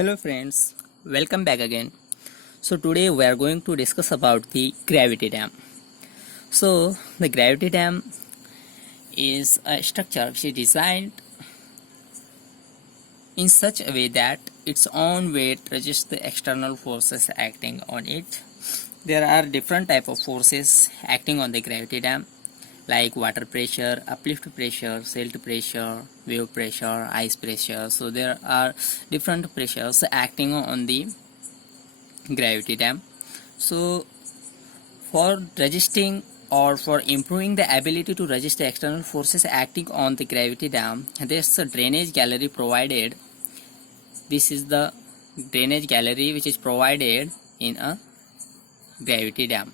Hello friends, welcome back again. So today we are going to discuss about the gravity dam. So the gravity dam is a structure which is designed in such a way that its own weight resists the external forces acting on it. There are different type of forces acting on the gravity dam like water pressure, uplift pressure, silt pressure, wave pressure, ice pressure. So there are different pressures acting on the gravity dam. So for resisting or for improving the ability to resist the external forces acting on the gravity dam, there's a drainage gallery provided. This is the drainage gallery which is provided in a gravity dam.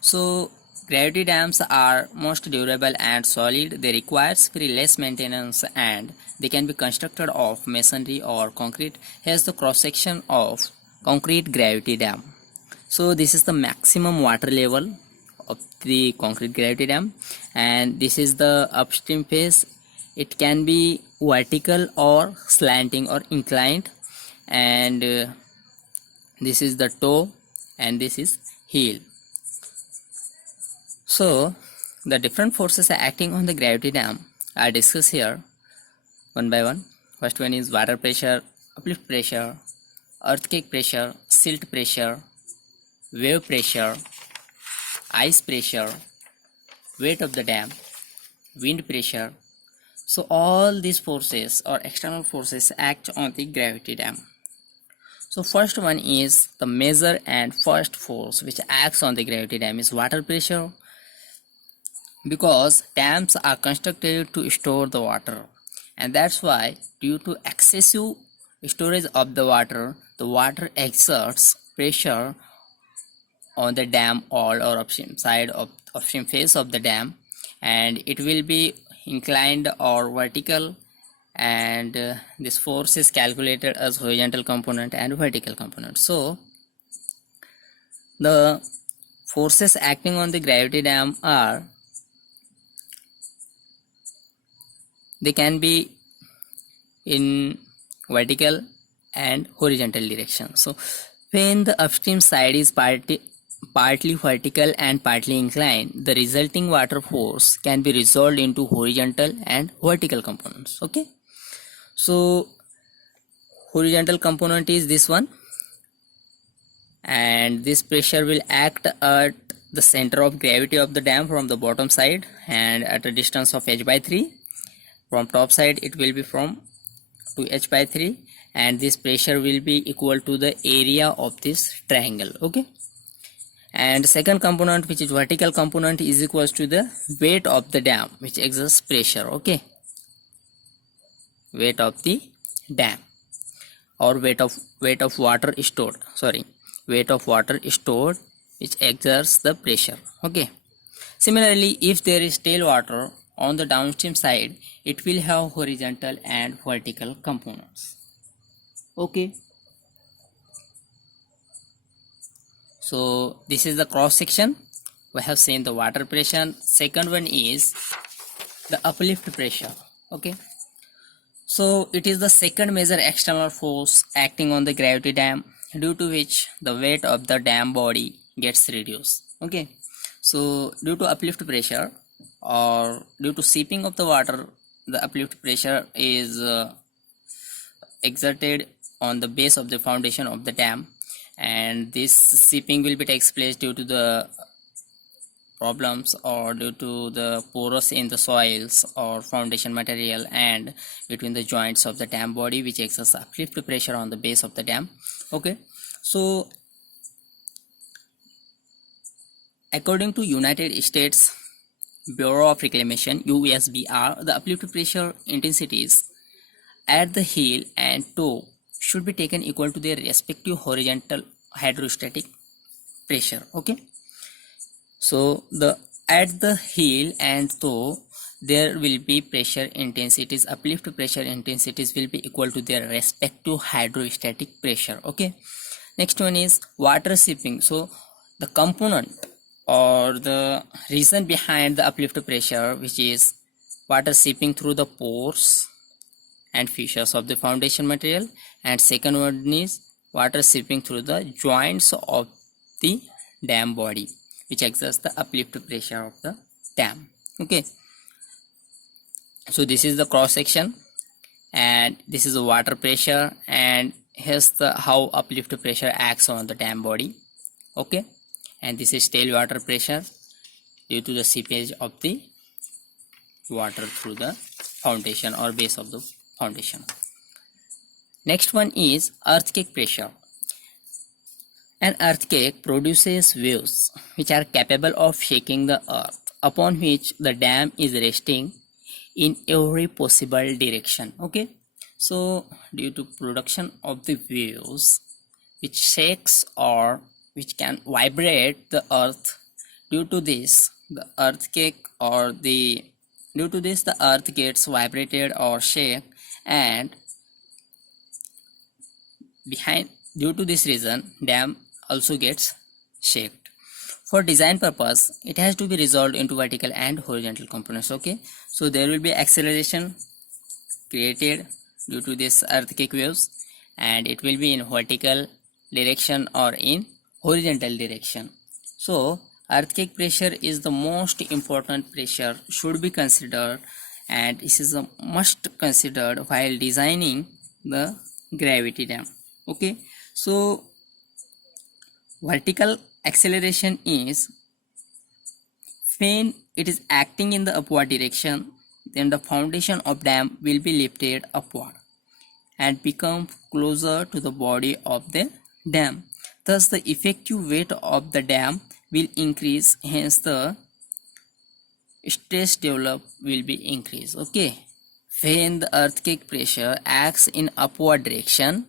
So gravity dams are most durable and solid. They require very less maintenance and they can be constructed of masonry or concrete. Here's the cross section of concrete gravity dam. So this is the maximum water level of the concrete gravity dam, and this is the upstream face. It can be vertical or slanting or inclined, and this is the toe and this is heel. So the different forces acting on the gravity dam are discussed here one by one. First one is water pressure, uplift pressure, earthquake pressure, silt pressure, wave pressure, ice pressure, weight of the dam, wind pressure. So all these forces or external forces act on the gravity dam. So first one is the major and first force which acts on the gravity dam is water pressure, because dams are constructed to store the water, and that's why due to excessive storage of the water exerts pressure on the dam wall or upstream side of upstream face of the dam, and it will be inclined or vertical, and this force is calculated as horizontal component and vertical component. So the forces acting on the gravity dam are, they can be in vertical and horizontal direction. So when the upstream side is partly vertical and partly inclined, the resulting water force can be resolved into horizontal and vertical components. Okay, so horizontal component is this one, and this pressure will act at the center of gravity of the dam from the bottom side and at a distance of h by 3. From top side it will be from 2h by 3, and this pressure will be equal to the area of this triangle. Okay, and second component, which is vertical component, is equals to the weight of the dam which exerts pressure. Okay, weight of the dam or weight of water stored, weight of water stored which exerts the pressure. Okay, similarly if there is tailwater on the downstream side, it will have horizontal and vertical components. Okay, so this is the cross section. We have seen the water pressure. Second one is the uplift pressure. Okay, so it is the second major external force acting on the gravity dam, due to which the weight of the dam body gets reduced. Okay, so due to uplift pressure or due to seeping of the water, the uplift pressure is exerted on the base of the foundation of the dam, and this seeping will be takes place due to the problems or due to the porous in the soils or foundation material and between the joints of the dam body, which exerts uplift pressure on the base of the dam. Okay, so according to United States Bureau of Reclamation, USBR, the uplift pressure intensities at the heel and toe should be taken equal to their respective horizontal hydrostatic pressure. Okay, so the at the heel and toe there will be pressure intensities, uplift pressure intensities will be equal to their respective hydrostatic pressure. Okay, next one is water seeping. So the component or the reason behind the uplift pressure, which is water seeping through the pores and features of the foundation material, and second one is water seeping through the joints of the dam body, which exerts the uplift pressure of the dam. Okay, so this is the cross section, and this is the water pressure, and here's the how uplift pressure acts on the dam body. Okay, and this is tail water pressure due to the seepage of the water through the foundation or base of the foundation. Next one is earthquake pressure. An earthquake produces waves which are capable of shaking the earth upon which the dam is resting in every possible direction. Okay, so due to production of the waves which shakes or which can vibrate the earth, due to this the earth gets vibrated or shake, and due to this reason dam also gets shaked. For design purpose, it has to be resolved into vertical and horizontal components. Okay, so there will be acceleration created due to this earthquake waves, and it will be in vertical direction or in horizontal direction. So earthquake pressure is the most important pressure should be considered, and this is a must considered while designing the gravity dam. Okay, so vertical acceleration is when it is acting in the upward direction, then the foundation of dam will be lifted upward and become closer to the body of the dam. Thus the effective weight of the dam will increase, hence the stress developed will be increased. Okay, when the earthquake pressure acts in upward direction,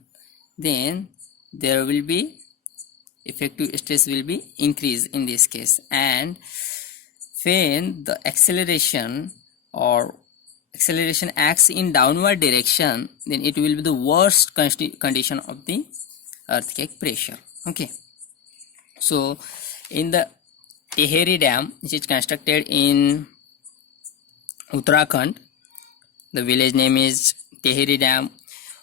then there will be effective stress will be increased in this case, and when the acceleration acts in downward direction, then it will be the worst condition of the earthquake pressure. Okay, so in the Tehri Dam, which is constructed in Uttarakhand, the village name is Tehri Dam,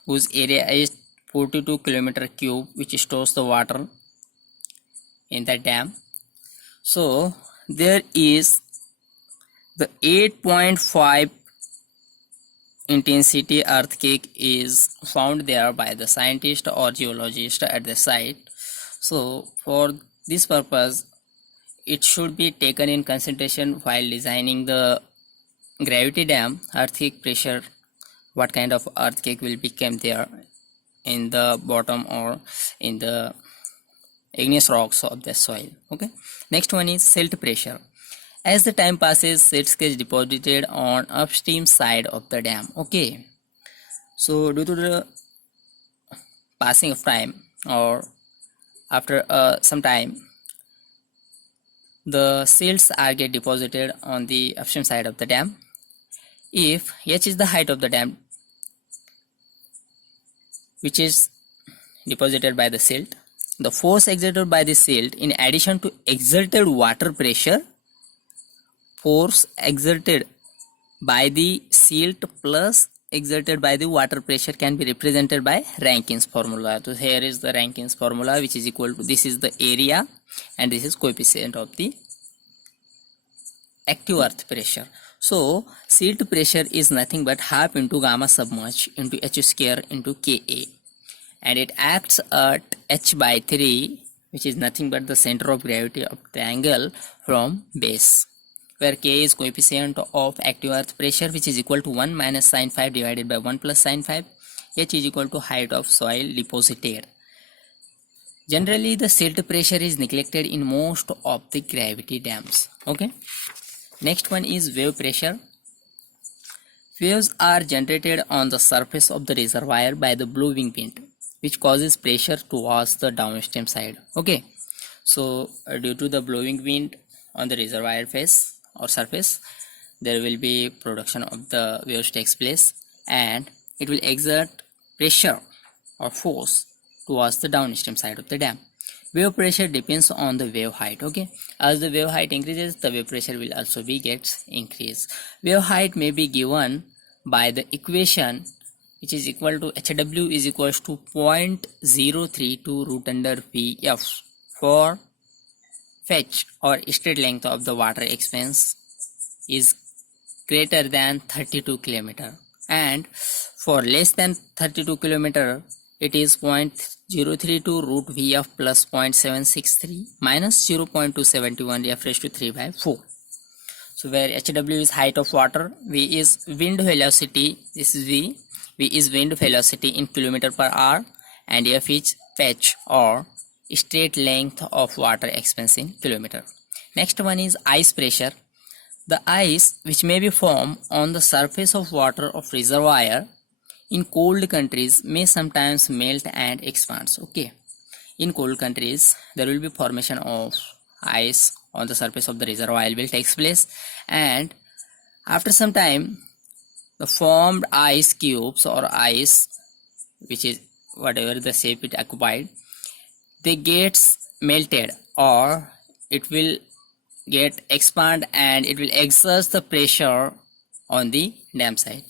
whose area is 42 km cube, which stores the water in the dam. So there is the 8.5 intensity earthquake is found there by the scientist or geologist at the site. So for this purpose, it should be taken in consideration while designing the gravity dam. Earthquake pressure, what kind of earthquake will become there in the bottom or in the igneous rocks of the soil. Okay, next one is silt pressure. As the time passes, silts get deposited on upstream side of the dam. Okay, so due to the passing of time or after some time, the silts are get deposited on the upstream side of the dam. If h is the height of the dam which is deposited by the silt, the force exerted by the silt in addition to exerted water pressure, force exerted by the silt plus exerted by the water pressure can be represented by Rankins formula. So here is the Rankins formula, which is equal to, this is the area and this is coefficient of the active earth pressure. So silt pressure is nothing but half into gamma submerged into h square into Ka, and it acts at h by 3, which is nothing but the center of gravity of triangle from base, where K is coefficient of active earth pressure, which is equal to 1 minus sin 5 divided by 1 plus sin 5. H is equal to height of soil deposited. Generally, the silt pressure is neglected in most of the gravity dams. Okay. Next one is wave pressure. Waves are generated on the surface of the reservoir by the blowing wind, which causes pressure towards the downstream side. Okay. So due to the blowing wind on the reservoir face or surface, there will be production of the waves takes place, and it will exert pressure or force towards the downstream side of the dam. Wave pressure depends on the wave height. Okay, as the wave height increases, the wave pressure will also be gets increased. Wave height may be given by the equation which is equal to HW is equals to 0.032 root under Vf for fetch or straight length of the water expanse is greater than 32 km, and for less than 32 km it is 0.032 root Vf plus 0.763 minus 0.271 F raised to 3 by 4. So where HW is height of water, V is wind velocity, this is V is wind velocity in kilometer per hour, and F is fetch or straight length of water expanse in kilometer. Next one is ice pressure. The ice which may be formed on the surface of water of reservoir in cold countries may sometimes melt and expand. Okay, in cold countries there will be formation of ice on the surface of the reservoir will take place, and after some time the formed ice cubes or ice, which is whatever the shape it occupied, they gets melted or it will get expand and it will exert the pressure on the dam side.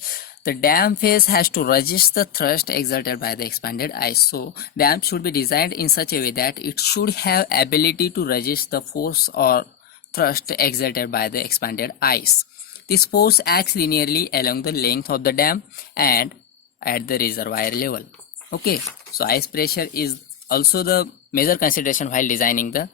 The dam face has to resist the thrust exerted by the expanded ice. So dam should be designed in such a way that it should have ability to resist the force or thrust exerted by the expanded ice. This force acts linearly along the length of the dam and at the reservoir level. Okay, so ice pressure is also the major consideration while designing the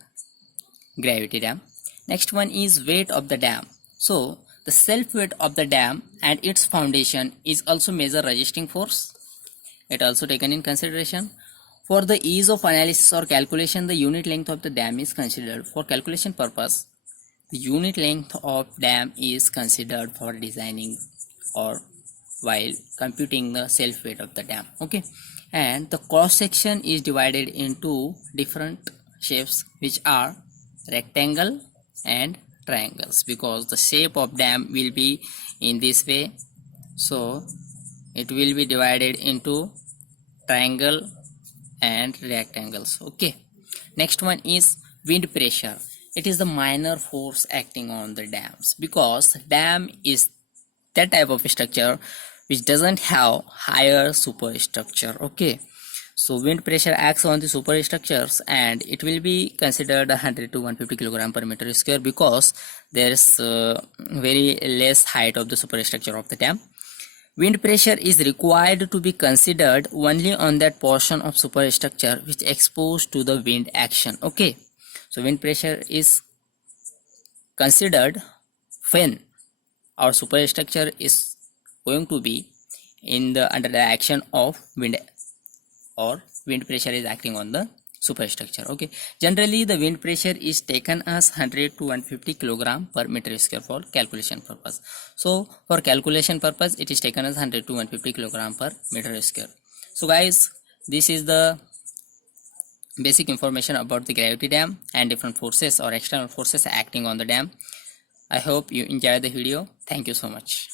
gravity dam. Next one is weight of the dam. So the self weight of the dam and its foundation is also major resisting force. It also taken in consideration. For the ease of analysis or calculation, the unit length of the dam is considered. For calculation purpose, the unit length of dam is considered for designing or while computing the self weight of the dam. Okay, and the cross section is divided into different shapes, which are rectangle and triangles, because the shape of dam will be in this way, so it will be divided into triangle and rectangles. Okay, next one is wind pressure. It is the minor force acting on the dams, because dam is that type of structure which doesn't have higher superstructure. Okay, so wind pressure acts on the superstructures and it will be considered 100 to 150 kilogram per meter square, because there is very less height of the superstructure of the dam. Wind pressure is required to be considered only on that portion of superstructure which exposed to the wind action. Okay, so wind pressure is considered when our superstructure is going to be in the under the action of wind, or wind pressure is acting on the superstructure. Okay, generally the wind pressure is taken as 100 to 150 kilogram per meter square for calculation purpose. So for calculation purpose it is taken as 100 to 150 kilogram per meter square. So guys, this is the basic information about the gravity dam and different forces or external forces acting on the dam. I hope you enjoyed the video. Thank you so much.